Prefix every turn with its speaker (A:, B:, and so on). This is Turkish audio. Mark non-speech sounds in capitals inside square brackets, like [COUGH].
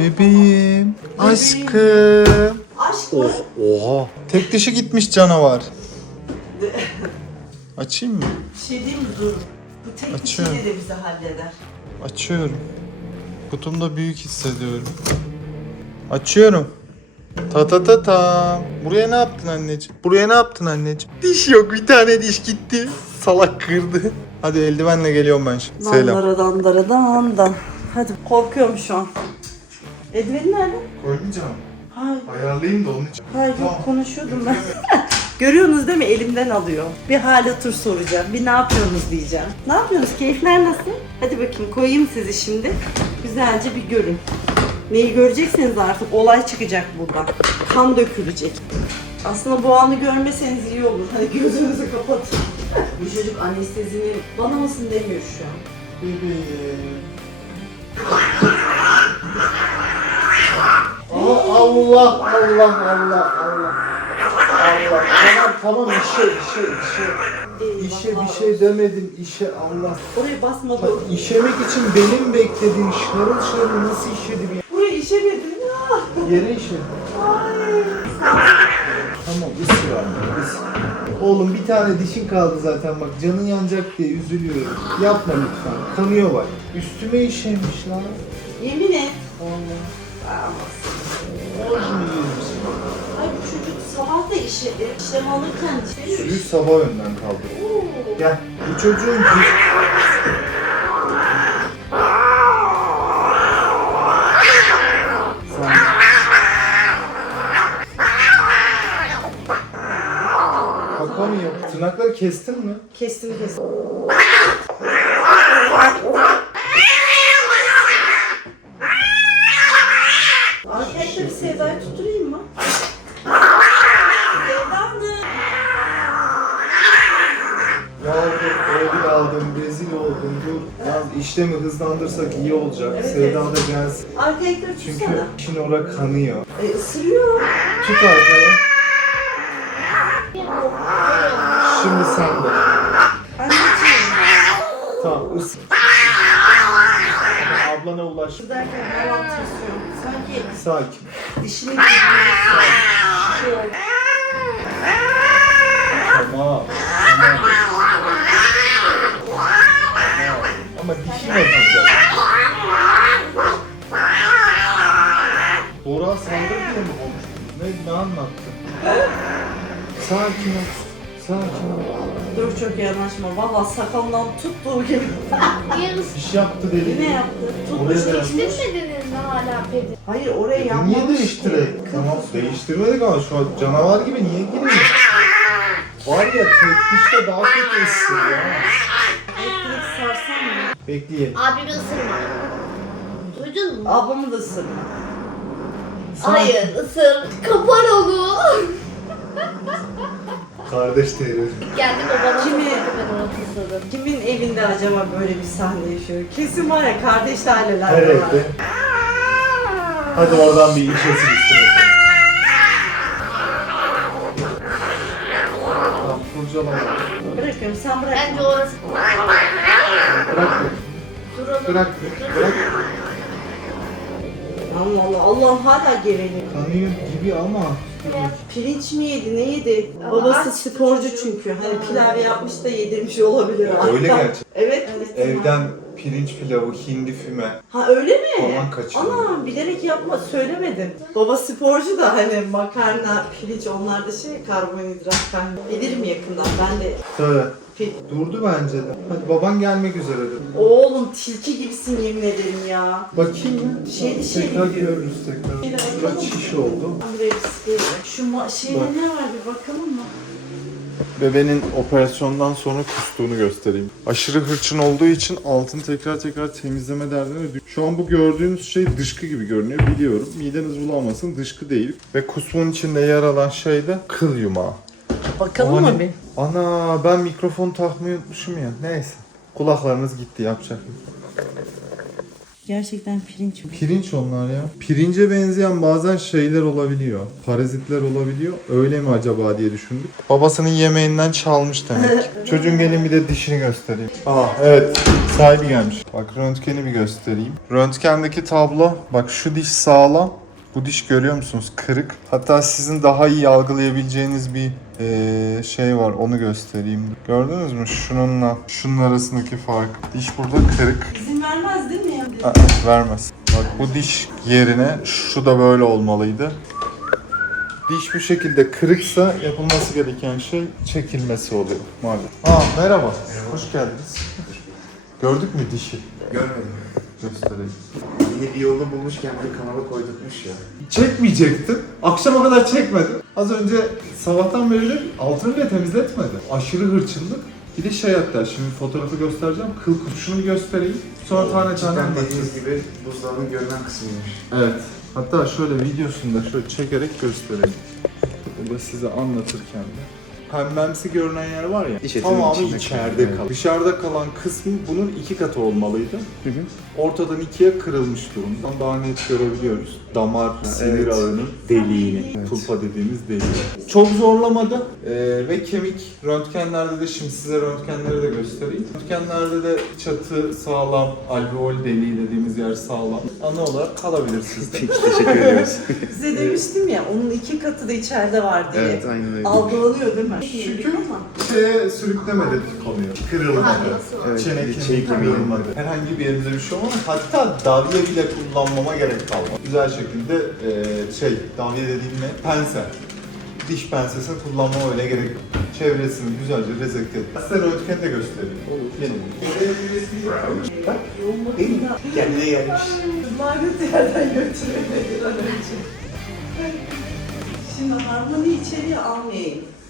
A: Bebeğim. Aşkım. Aşk mı? Oh, oha. Tek dişi gitmiş canavar. Açayım mı?
B: Bir şey değil mi? Dur. Bu tek Açıyorum. de bizi halleder.
A: Açıyorum. Kutumda büyük hissediyorum. Açıyorum. Ta ta ta ta. Buraya ne yaptın anneciğim? Buraya ne yaptın anneciğim? Diş yok. Bir tane diş gitti. Salak kırdı. Hadi eldivenle geliyorum ben şimdi.
B: Selam. Dandara dandara dandan. Hadi korkuyorum şu an. Edwin nerede?
A: Koymayacağım. Hayır. Ayarlayayım da onun için.
B: Hayır Tamam. yok konuşuyordum ben. [LAUGHS] Görüyorsunuz değil mi? Elimden alıyor. Bir hale tur soracağım. Bir ne yapıyorsunuz diyeceğim. Ne yapıyorsunuz? Keyifler nasıl? Hadi bakayım koyayım sizi şimdi. Güzelce bir görün. Neyi görecekseniz artık olay çıkacak buradan. Kan dökülecek. Aslında bu anı görmeseniz iyi olur. Hadi gözünüzü kapatın. bu çocuk anestezinin bana mısın demiyor şu an. Bebeğim.
A: Allah Allah Allah Allah. Allah. Tamam tamam işe işe işe. İşe bir şey demedim işe Allah.
B: Oraya basmadı. Bak,
A: işemek için benim beklediğim şarıl şarıl nasıl işedi bir
B: Buraya işemedim
A: ya. yere işe. Tamam ısır anne ısır. Oğlum bir tane dişin kaldı zaten bak canın yanacak diye üzülüyorum. Yapma lütfen. Kanıyor bak. Üstüme işemiş lan.
B: Yemin et. Allah. Borcunu işedi. İşlem alırken
A: Suyu sabah önden kaldı. Oo. Gel. Bu çocuğun. Sen... Kaka mı yap? Tırnakları kestin mi?
B: Kestim kestim.
A: Aldım, rezil oldum. Dur. Yalnız işlemi hızlandırsak iyi olacak. Evet, Sevda da gelsin.
B: Arkadaşlar Çünkü tutsana.
A: işin ora kanıyor.
B: E, ısırıyor.
A: Tut arkaya. Şimdi sen de.
B: Anneciğim.
A: Tamam ıs. Ablana ulaş.
B: Kızarken her an tırsıyorum. Sanki
A: Sakin.
B: dişini kırıyor. Şey oldu.
A: Diye mi konuştun? Ne, ne anlattın? Sakin ol. Sakin ol.
B: Dur çok yanaşma. Valla sakalından tuttuğu gibi.
A: Yarısı Diş yaptı dedi.
B: ne yaptı? Oraya Tutmuş da- tutmuş. değiştirmediniz mi hala pedi? Hayır oraya E, yanmamış niye
A: değiştirelim? Tamam değiştirmedik ama şu an canavar gibi niye girelim? Var ya tek dişle daha kötü ha.
B: Elektrik sarsam mı? Bekleyelim. Abimi ısırma. Duydun mu? Ablamı da ısırma. Hayır ısır. Kapar onu.
A: Kardeş teyze.
B: Geldi babana Kimi- Kimi? ben onu ısırdım. Kimin evinde acaba böyle bir sahne yaşıyor? Kesin var ya kardeş aileler Her
A: var. evde. Hadi oradan bir işesin üstüne. Tamam, kurcalama.
B: Bırakıyorum sen bırak. Bence orası.
A: Bırak. Duralım. Bırak. Bırak.
B: Allah Allah Allah'ım hala gelelim.
A: Kanıyor gibi ama.
B: Pirinç mi yedi ne yedi? Babası sporcu çünkü. Hani pilav yapmış da yedirmiş olabilir. Öyle gerçek. Evet.
A: Evden pirinç pilavı, hindi füme Ha öyle mi? falan kaçırıyor. Ana
B: bilerek yapma söylemedin. Baba sporcu da hani makarna, pirinç onlar da şey karbonhidrat kaynağı. Gelirim yakından ben de. Tabii.
A: Pil. Durdu bence de. Hadi baban gelmek üzeredir.
B: Oğlum tilki gibisin yemin ederim ya.
A: Bakayım ya. Şeyli şeyli Tekrar görürüz tekrar. Kaç şiş oldu? Buraya bir
B: sıkıyorum. Şu ma- şeyde Bak. ne var bir bakalım mı?
A: Bebenin operasyondan sonra kustuğunu göstereyim. Aşırı hırçın olduğu için altını tekrar tekrar temizleme derdine düş- Şu an bu gördüğünüz şey dışkı gibi görünüyor biliyorum. Mideniz bulanmasın dışkı değil. Ve kusmun içinde yer alan şey de kıl yumağı.
B: Bakalım Hani- mı bir?
A: Ana ben mikrofon takmayı unutmuşum ya. Neyse. Kulaklarınız gitti yapacak.
B: Gerçekten pirinç mi?
A: Pirinç onlar ya. Pirince benzeyen bazen şeyler olabiliyor. Parazitler olabiliyor. Öyle mi acaba diye düşündük. Babasının yemeğinden çalmış demek. [LAUGHS] Çocuğun gelin bir de dişini göstereyim. Aa evet. Sahibi gelmiş. Bak röntgeni bir göstereyim. Röntgendeki tablo. Bak şu diş sağlam. Bu diş görüyor musunuz? Kırık. Hatta sizin daha iyi algılayabileceğiniz bir eee, şey var. Onu göstereyim. Gördünüz mü? Şununla şunun arasındaki fark. Diş burada kırık.
B: İzin vermez değil mi?
A: Aa, vermez. Bak bu diş yerine şu da böyle olmalıydı. Diş bu şekilde kırıksa yapılması gereken şey çekilmesi oluyor maalesef. Aa merhaba. Hoş geldiniz. Gördük mü dişi? Görmedim. Göstereyim.
C: Yine bir yolda bulmuşken bir kanala koydurtmuş ya.
A: Çekmeyecektim. Akşama kadar çekmedim. Az önce sabahtan beri de altını bile temizletmedi. Aşırı hırçınlık. Bir de şey hatta şimdi fotoğrafı göstereceğim. Kıl kurşunu göstereyim. Sonra tane tane Cidden
C: anlatacağız. dediğiniz gibi buzdağının görünen kısmıymış.
A: Evet. Hatta şöyle videosunu da şöyle çekerek göstereyim. Bu da size anlatırken de. Pembemsi görünen yer var ya, Diş etinin tamamı içinde içeride kalıyor. kalıyor. Dışarıda kalan kısmı bunun iki katı olmalıydı. Ortadan ikiye kırılmış durumda. Daha net görebiliyoruz. Damar, sinir evet. ağının deliğini, Evet. tulpa dediğimiz deliği. Çok zorlamadı ee, ve kemik röntgenlerde de şimdi size röntgenleri de göstereyim. Röntgenlerde de çatı sağlam, alveol deliği dediğimiz yer sağlam. Ana olarak kalabilir sizde.
C: Teşekkür ediyoruz.
B: [LAUGHS] Size demiştim ya onun iki katı da içeride var diye. evet aynen öyle. Algılanıyor değil mi? Şükür
A: şeye sürüklemedi konuyu. Kırılmadı. Evet, Çene kemiği. kırılmadı. Herhangi bir yerimize bir şey olmadı. Hatta davye bile kullanmama gerek kalmadı. Güzel şekilde e, şey, davye dediğim ne? Pense. Diş pensesini kullanmama öyle gerek yok. Çevresini güzelce rezekte et. Size röntgeni de göstereyim. Gelin. Kendine gelmiş.
B: Margaret yerden önce. Şimdi harmoni içeriye almayayım.